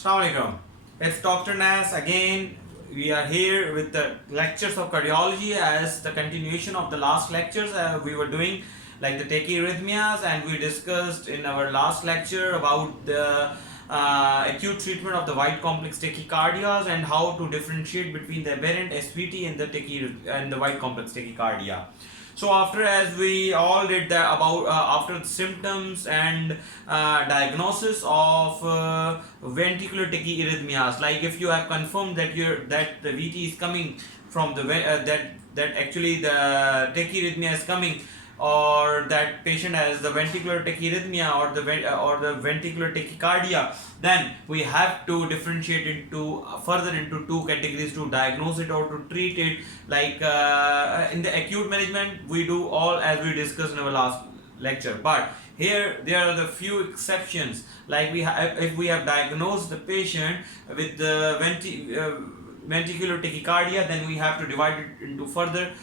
Assalamualaikum. It's Dr. Nas again. We are here with the lectures of cardiology as the continuation of the last lectures we were doing, like the tachyarrhythmias, and we discussed in our last lecture about the acute treatment of the white complex tachycardias and how to differentiate between the aberrant SVT and the white complex tachycardia. So after, as we all did that about after the symptoms and diagnosis of ventricular tachyarrhythmias, like if you have confirmed that the VT is coming from the that actually the tachyarrhythmia is coming, or that patient has the ventricular tachyarrhythmia or the ventricular tachycardia, then we have to differentiate into further into two categories to diagnose it or to treat it. Like in the acute management, we do all as we discussed in our last lecture, but here there are the few exceptions. Like if we have diagnosed the patient with the ventricular tachycardia, then we have to divide it into further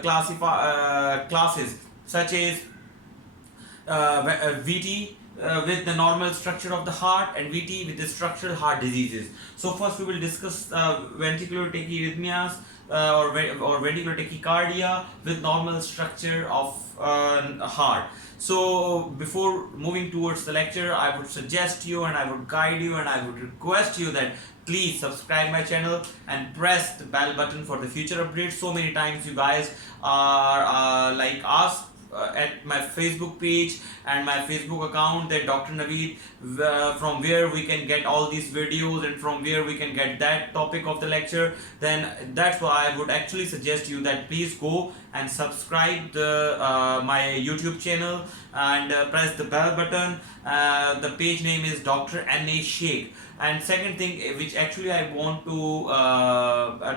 classes, such as VT with the normal structure of the heart and VT with the structural heart diseases. So first we will discuss ventricular tachyarrhythmias or ventricular tachycardia with normal structure of heart. So before moving towards the lecture, I would suggest you and I would guide you and I would request you that please subscribe my channel and press the bell button for the future updates. So many times you guys are like asked at my Facebook page and my Facebook account that Dr. Naveed, from where we can get all these videos and from where we can get that topic of the lecture. Then that's why I would actually suggest you that please go and subscribe my YouTube channel and press the bell button. The page name is Dr. N.A. Sheikh. And second thing which actually I want to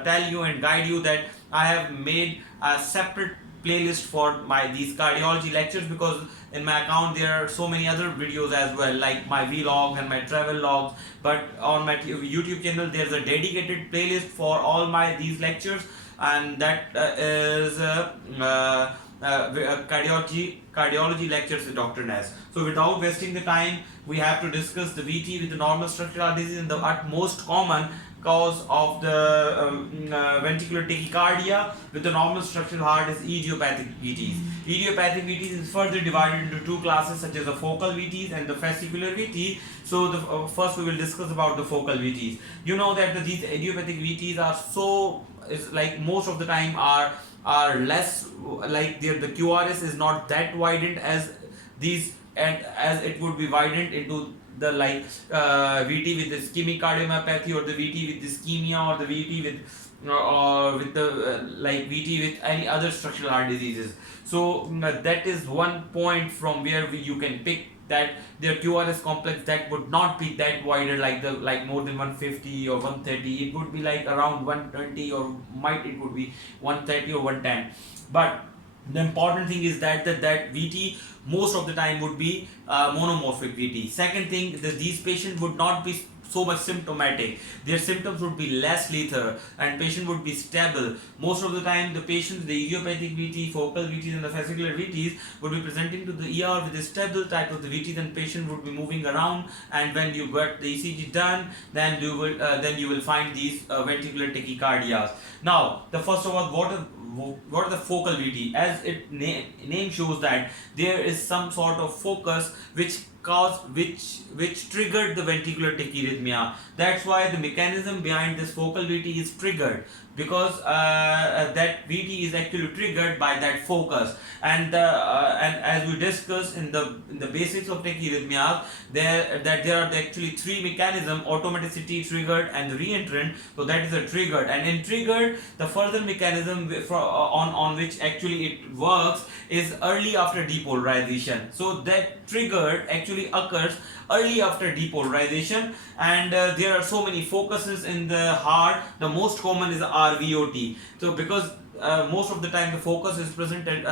tell you and guide you, that I have made a separate playlist for these cardiology lectures, because in my account there are so many other videos as well, like my vlogs and my travel logs. But on my YouTube channel there's a dedicated playlist for all these lectures, and that is cardiology lectures with Dr. Nas. So without wasting the time, we have to discuss the VT with the normal structural heart disease, and the utmost common cause of the ventricular tachycardia with the normal structural heart is idiopathic VTs. Idiopathic VTs is further divided into two classes, such as the focal VTs and the fascicular VT. So the first we will discuss about the focal VTs. You know that these idiopathic VTs are like most of the time are less, like the QRS is not that widened as these, and as it would be widened into the VT with ischemic cardiomyopathy, or the VT with ischemia, or the VT with VT with any other structural heart diseases. So that is one point from where you can pick that their QRS complex that would not be that wider, like more than 150 or 130. It would be like around 120, or it would be 130 or 110. But the important thing is that VT most of the time would be monomorphic VT. Second thing, these patients would not be so much symptomatic. Their symptoms would be less lethal and patient would be stable. Most of the time the patients, the idiopathic VT, focal VTs and the fascicular VTs would be presenting to the ER with a stable type of the VT, then patient would be moving around, and when you get the ECG done, then you will find these ventricular tachycardias. Now the first of all, what are the focal VT? As it name shows that there is some sort of focus which triggered the ventricular tachyarrhythmia. That's why the mechanism behind this focal VT is triggered, because that VT is actually triggered by that focus. And as we discussed in the basics of tachyarrhythmias, there are actually three mechanisms: automaticity, triggered, and the reentrant. So that is a triggered, and in triggered, the further mechanism on which actually it works is early after depolarization. So that triggered actually occurs early after depolarization, and there are so many focuses in the heart. The most common is RVOT. So because most of the time the focus is presented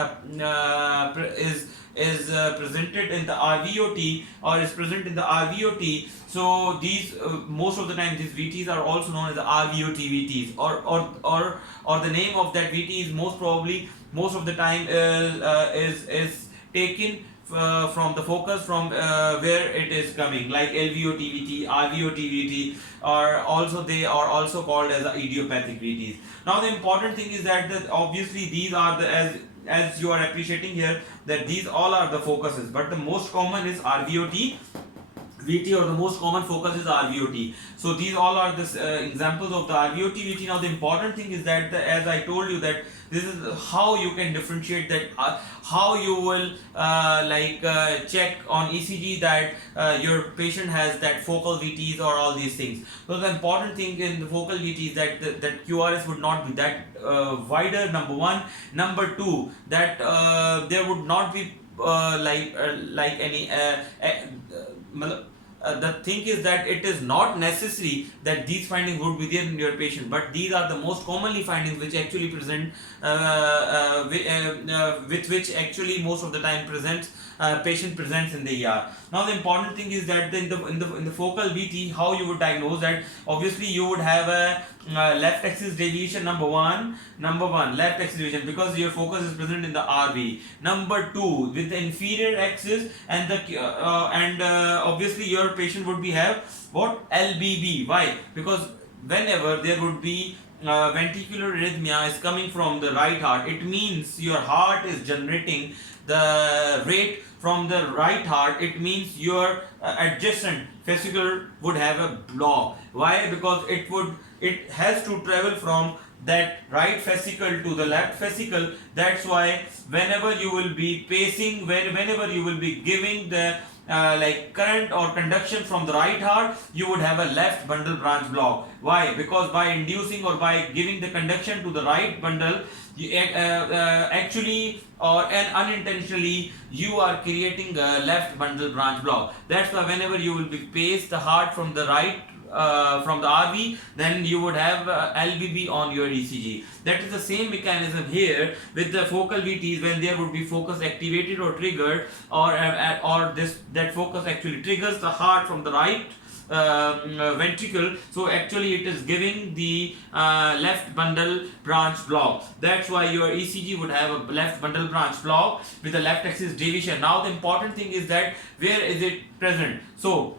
presented in the RVOT, or is present in the RVOT. So these most of the time these VTs are also known as the RVOT VTs, or the name of that VT is most of the time is taken from the focus from where it is coming, like LVOT-VT, RVOT-VT, or also they are also called as idiopathic VTs. Now the important thing is that obviously these are the, as you are appreciating here, that these all are the focuses, but the most common is RVOT VT, or the most common focus is RVOT. So these all are the examples of the RVOT VT. Now the important thing is that as I told you, that this is how you can differentiate that, how you will check on ECG that your patient has that focal VTs or all these things. So the important thing in the focal VT is that that QRS would not be that wider, number one. Number two, that there would not be any the thing is that it is not necessary that these findings would be there in your patient, but these are the most commonly findings which actually present with which actually most of the time presents patient presents in the ER. Now the important thing is that in the focal VT, how you would diagnose that, obviously you would have a left axis deviation, number one left axis deviation, because your focus is present in the RV. Number two, with the inferior axis and the obviously your patient would be have what, LBB. Why? Because whenever there would be ventricular arrhythmia is coming from the right heart, it means your heart is generating the rate from the right heart. It means your adjacent fascicle would have a block. Why? Because it has to travel from that right fascicle to the left fascicle. That's why whenever you will be pacing, whenever you will be giving the current or conduction from the right heart, you would have a left bundle branch block. Why? Because by inducing or by giving the conduction to the right bundle, you, actually or unintentionally you are creating a left bundle branch block. That's why whenever you will be pace the heart from the right from the RV, then you would have LBB on your ECG. That is the same mechanism here with the focal VTs, when there would be focus activated or triggered, or that focus actually triggers the heart from the right ventricle. So actually it is giving the left bundle branch block. That's why your ECG would have a left bundle branch block with a left axis deviation. Now the important thing is that where is it present? So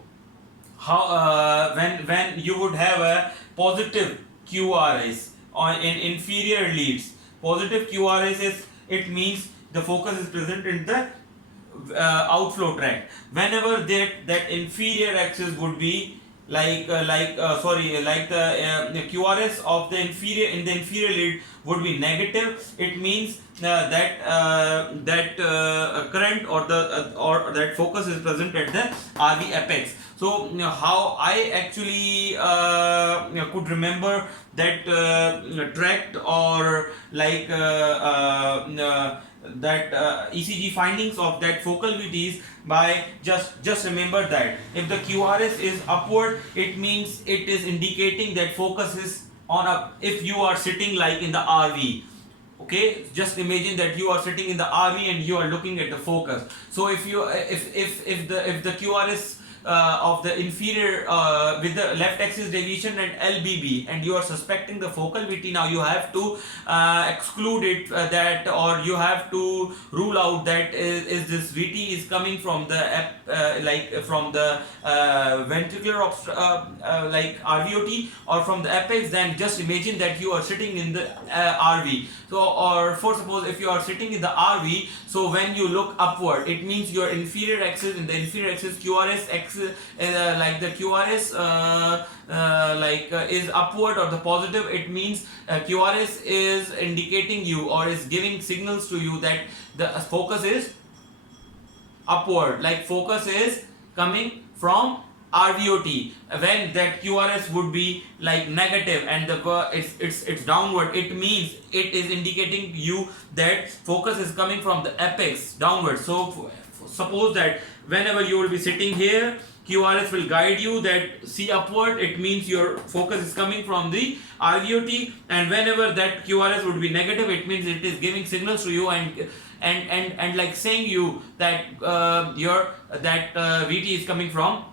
how when you would have a positive QRS on in inferior leads, positive QRS is, it means the focus is present in the outflow tract. Whenever that inferior axis would be the QRS of the inferior lead would be negative, it means that current or that focus is present at the RV apex. So how I actually could remember that tract, or ECG findings of that focal VTs, by just remember that if the QRS is upward, it means it is indicating that focus is on up. If you are sitting like in the RV, okay, just imagine that you are sitting in the RV and you are looking at the focus. So if the QRS of the inferior with the left axis deviation and LBB, and you are suspecting the focal VT, now you have to exclude it that, or you have to rule out that is this VT is coming from the from the ventricular RVOT or from the apex. Then just imagine that you are sitting in the RV. So, or for suppose if you are sitting in the RV, so when you look upward, it means your inferior axis, in the inferior axis QRS axis, the QRS is upward or the positive, it means QRS is indicating you or is giving signals to you that the focus is upward, like focus is coming from RVOT. When that QRS would be like negative and the it's downward, it means it is indicating you that focus is coming from the apex downward. So suppose that whenever you will be sitting here, QRS will guide you that see upward, it means your focus is coming from the RVOT, and whenever that QRS would be negative, it means it is giving signals to you and like saying you that VT is coming from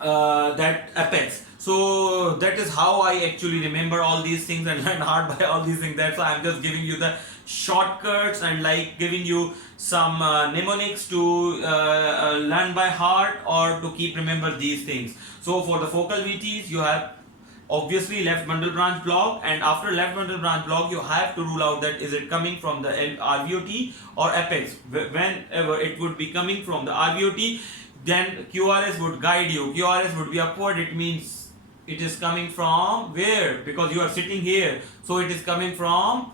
that apex. So that is how I actually remember all these things and learn hard by all these things. That's why I'm just giving you the shortcuts and like giving you some mnemonics to learn by heart or to keep remember these things. So for the focal VTs, you have obviously left bundle branch block, and after left bundle branch block you have to rule out that is it coming from the RVOT or apex. Whenever it would be coming from the RVOT, then QRS would guide you. QRS would be upward, it means it is coming from where, because you are sitting here, so it is coming from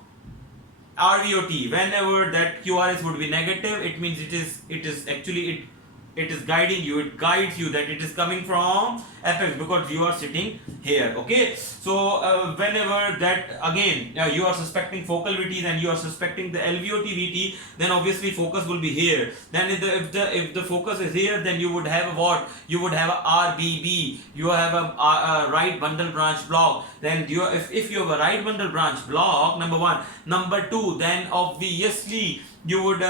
RVOT. Whenever that QRS would be negative, it means it is actually it is guiding you, it guides you that it is coming from apex because you are sitting here. Okay, so whenever that again you are suspecting focal VTs and you are suspecting the LVOT VT, then obviously focus will be here. Then if the focus is here, then you would have a what? You would have a RBB, you have a right bundle branch block. Then if you have a right bundle branch block, number one. Number two, then obviously you would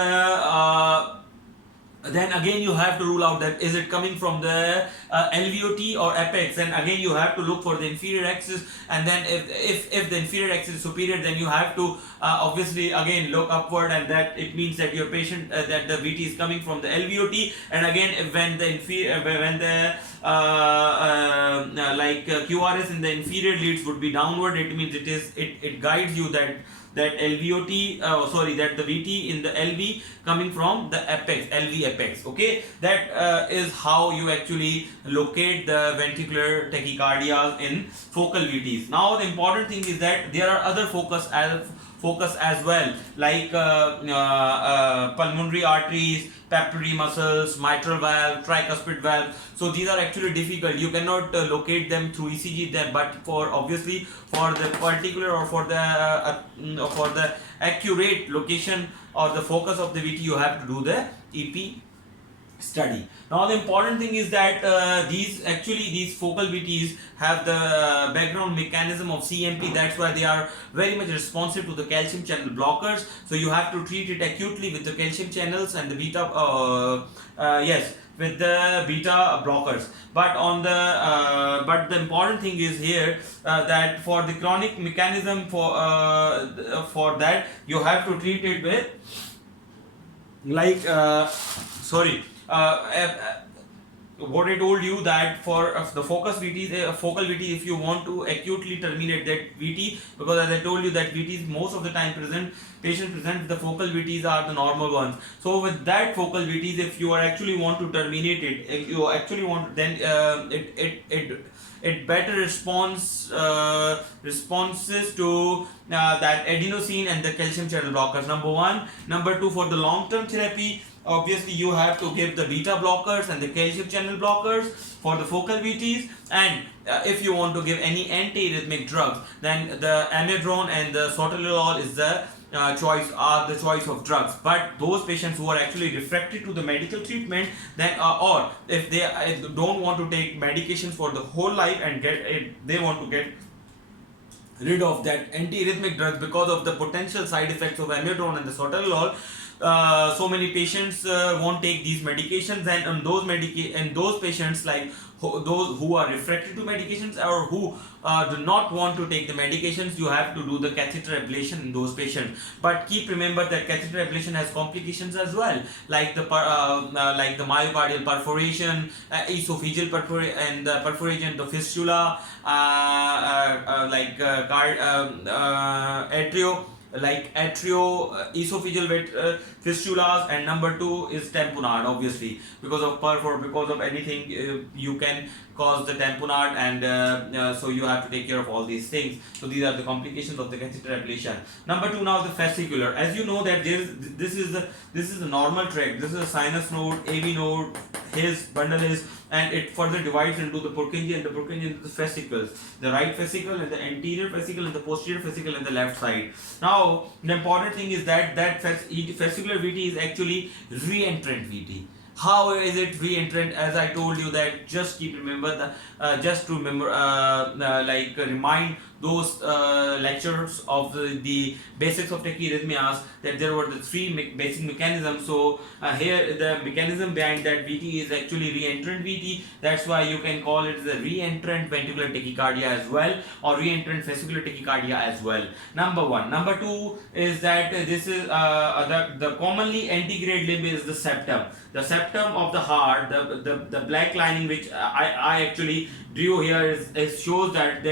then again you have to rule out that is it coming from the LVOT or apex, and again you have to look for the inferior axis, and then if the inferior axis is superior, then you have to obviously again look upward, and that it means that your patient that the VT is coming from the LVOT. And again when the QRS in the inferior leads would be downward, it means it guides you that LVOT that the VT in the LV coming from the apex, LV apex. Okay, that is how you actually locate the ventricular tachycardia in focal VTs. Now the important thing is that there are other focus as well, like pulmonary arteries, peptide muscles, mitral valve, tricuspid valve. So these are actually difficult. You cannot locate them through ECG, but for obviously for the particular or for the accurate location or the focus of the VT, you have to do the EP study. Now the important thing is that these focal VTs have the background mechanism of CMP. That's why they are very much responsive to the calcium channel blockers. So you have to treat it acutely with the calcium channels and the beta with the beta blockers. But the important thing is here that for the chronic mechanism for that you have to treat it with what I told you, that for the focal VT, if you want to acutely terminate that VT, because as I told you that VTs most of the time patients present with the focal VTs are the normal ones. So with that focal VTs, if you are actually want to terminate it, if you actually want, then it better responses to that adenosine and the calcium channel blockers, number one. Number two, for the long-term therapy, obviously you have to give the beta blockers and the calcium channel blockers for the focal VTs. And if you want to give any antiarrhythmic drugs, then the amiodarone and the sotalol is the choice of drugs. But those patients who are actually refractory to the medical treatment, then or if they don't want to take medications for the whole life and they want to get rid of that antiarrhythmic drugs because of the potential side effects of amiodarone and the sotalol, so many patients won't take these medications, and those patients, like those who are refractory to medications or who do not want to take the medications, you have to do the catheter ablation in those patients. But keep remember that catheter ablation has complications as well, like the myocardial perforation, esophageal perforation, and the perforation, the fistula, esophageal fistulas, and number two is tamponade, obviously because of perf or because of anything you can cause the tamponade, and so you have to take care of all these things. So these are the complications of the catheter ablation. Number two, now the fascicular. As you know that this is a normal tract. This is a sinus node, AV node, his bundle is, and it further divides into the Purkinje and the Purkinje into the fascicles. The right fascicle and the anterior fascicle and the posterior fascicle and the left side. Now the important thing is that fascicular VT is actually re-entrant VT. How is it reentrant? As I told you that just keep remember the just to remember like remind those lectures of the basics of tachyarrhythmias, that there were the three basic mechanisms. So here the mechanism behind that VT is actually reentrant VT. That's why you can call it the reentrant ventricular tachycardia as well, or reentrant fascicular tachycardia as well. Number one. Number two is that this is the commonly antegrade limb is the septum. The septum of the heart, the black lining which I actually drew here is shows that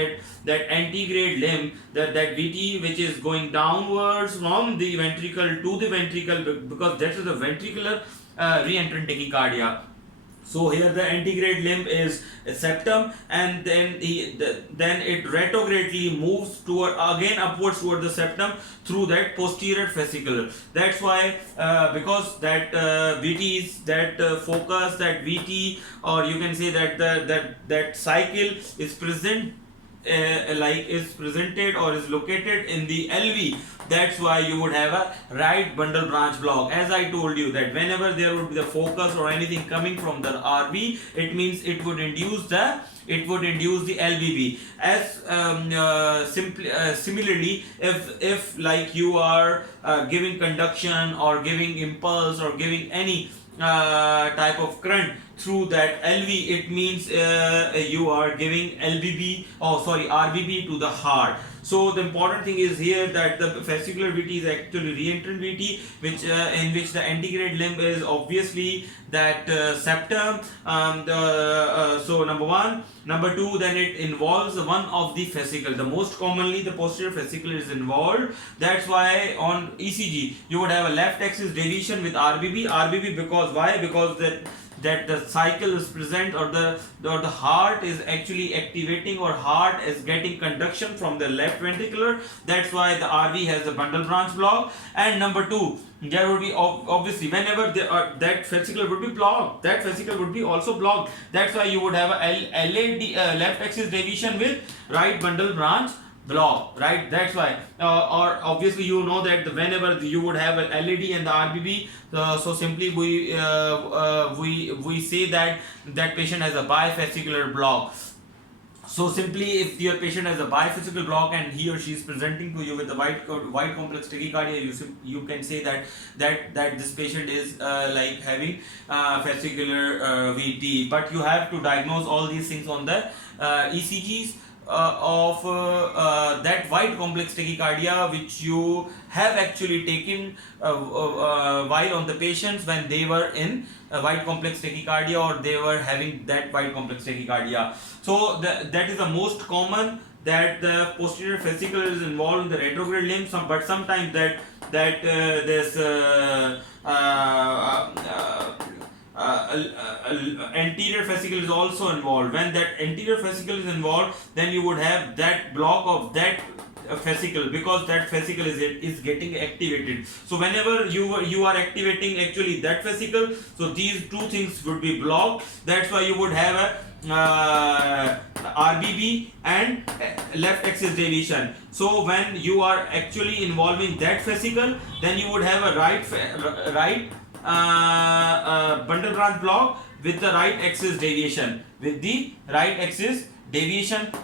antegrade limb, that VT which is going downwards from the ventricle to the ventricle, because that is the ventricular reentrant tachycardia. So here the antegrade limb is a septum, and then then it retrogradely moves toward again upwards toward the septum through that posterior fascicular. That's why because that VT is that focus, that VT, or you can say that that cycle is present like is presented or is located in the LV. That's why you would have a right bundle branch block. As I told you that whenever there would be the focus or anything coming from the RB, it means it would induce the LVB. As similarly, if like you are giving conduction or giving impulse or giving any type of current through that LV, it means you are giving RBB to the heart. So the important thing is here that the fascicular VT is actually reentrant VT, which in which the antegrade limb is obviously that septum. So number one. Number two, then it involves one of the fascicle. The most commonly the posterior fascicle is involved. That's why on ECG you would have a left axis deviation with RBB because why? Because that the cycle is present, or the heart is actually activating, or heart is getting conduction from the left ventricular. That's why the RV has a bundle branch block. And number two, there would be obviously whenever that fascicle would be blocked, that fascicle would be also blocked. That's why you would have a LAD left axis deviation with right bundle branch block, right? That's why or obviously you know that whenever you would have an LAD and the RBB, so simply we say that patient has a bifascicular block. So simply, if your patient has a bifascicular block and he or she is presenting to you with a white complex tachycardia, you can say that this patient is like having fascicular VT. But you have to diagnose all these things on the ECGs of that white complex tachycardia, which you have actually taken while on the patients when they were in white complex tachycardia, or they were having that white complex tachycardia. So that is the most common, that the posterior fascicle is involved in the retrograde limb. But sometimes this anterior fascicle is also involved. When that anterior fascicle is involved, then you would have that block of that fascicle, because that fascicle is getting activated. So whenever you are activating actually that fascicle, so these two things would be blocked. That's why you would have a RBB and left axis deviation. So when you are actually involving that fascicle, then you would have a right bundle branch block with the right axis deviation,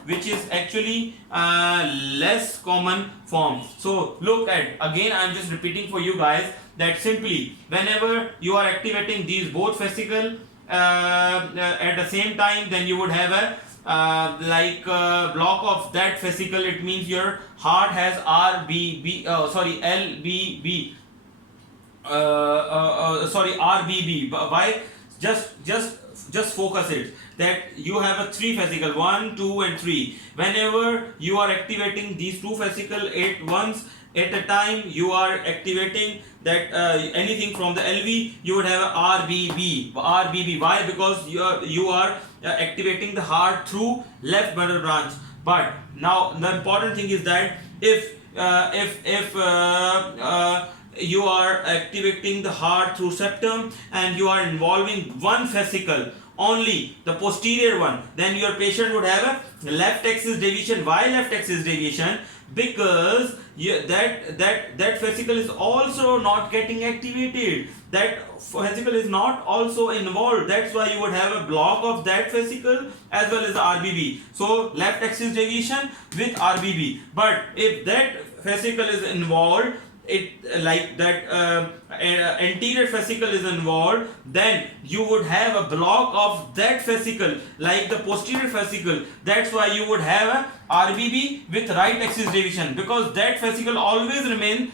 which is actually less common form. So look at, again I'm just repeating for you guys, that simply whenever you are activating these both fascicle at the same time, then you would have a block of that fascicle. It means your heart has LBB, RBB. Why? Just focus it, that you have a three fascicle, 1, 2 and 3. Whenever you are activating these two fascicle at once at a time, you are activating that anything from the LV, you would have a RBB. Why? Because you are activating the heart through left bundle branch. But now the important thing is that if you are activating the heart through septum and you are involving one fascicle, only the posterior one, then your patient would have a left axis deviation. Why left axis deviation? because that fascicle is also not getting activated. That fascicle is not also involved. That's why you would have a block of that fascicle as well as RBB. So left axis deviation with RBB. But if that fascicle is involved, it like that anterior fascicle is involved, then you would have a block of that fascicle like the posterior fascicle. That's why you would have a RBB with right axis deviation, because that fascicle always remain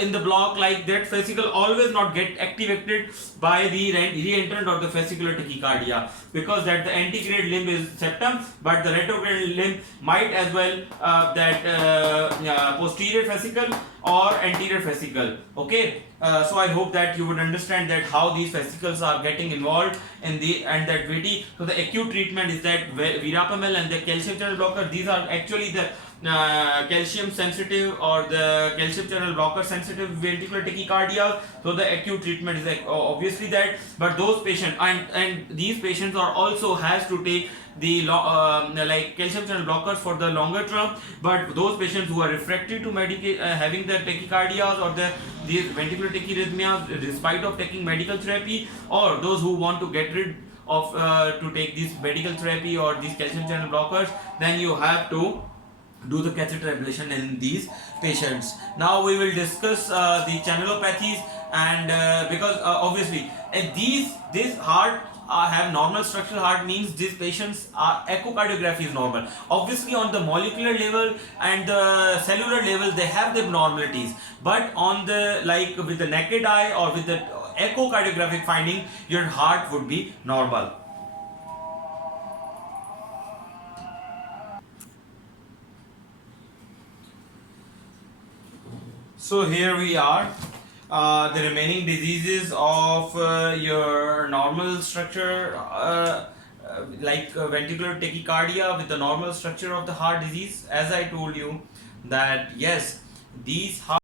in the block, like that fascicle always not get activated by the re-entrant or the fascicular tachycardia, because that the antegrade limb is septum, but the retrograde limb might as well posterior fascicle or anterior fascicle. Okay, so I hope that you would understand that how these fascicles are getting involved in the and that VT. So the acute treatment is that verapamil and the calcium channel blocker. These are actually the calcium sensitive or the calcium channel blocker sensitive ventricular tachycardia. So the acute treatment is obviously that, but those patients and these patients are also has to take the like calcium channel blockers for the longer term. But those patients who are refractory to having the tachycardias or these ventricular tachyarrhythmias despite of taking medical therapy, or those who want to get rid of to take this medical therapy or these calcium channel blockers, then you have to do the catheter ablation in these patients. Now we will discuss the channelopathies, and because obviously this heart have normal structural heart means these patients are echocardiography is normal. Obviously on the molecular level and the cellular level they have the abnormalities, but on the like with the naked eye or with the echocardiographic finding, your heart would be normal. So here we are, the remaining diseases of your normal structure, like ventricular tachycardia with the normal structure of the heart disease. As I told you that yes, these heart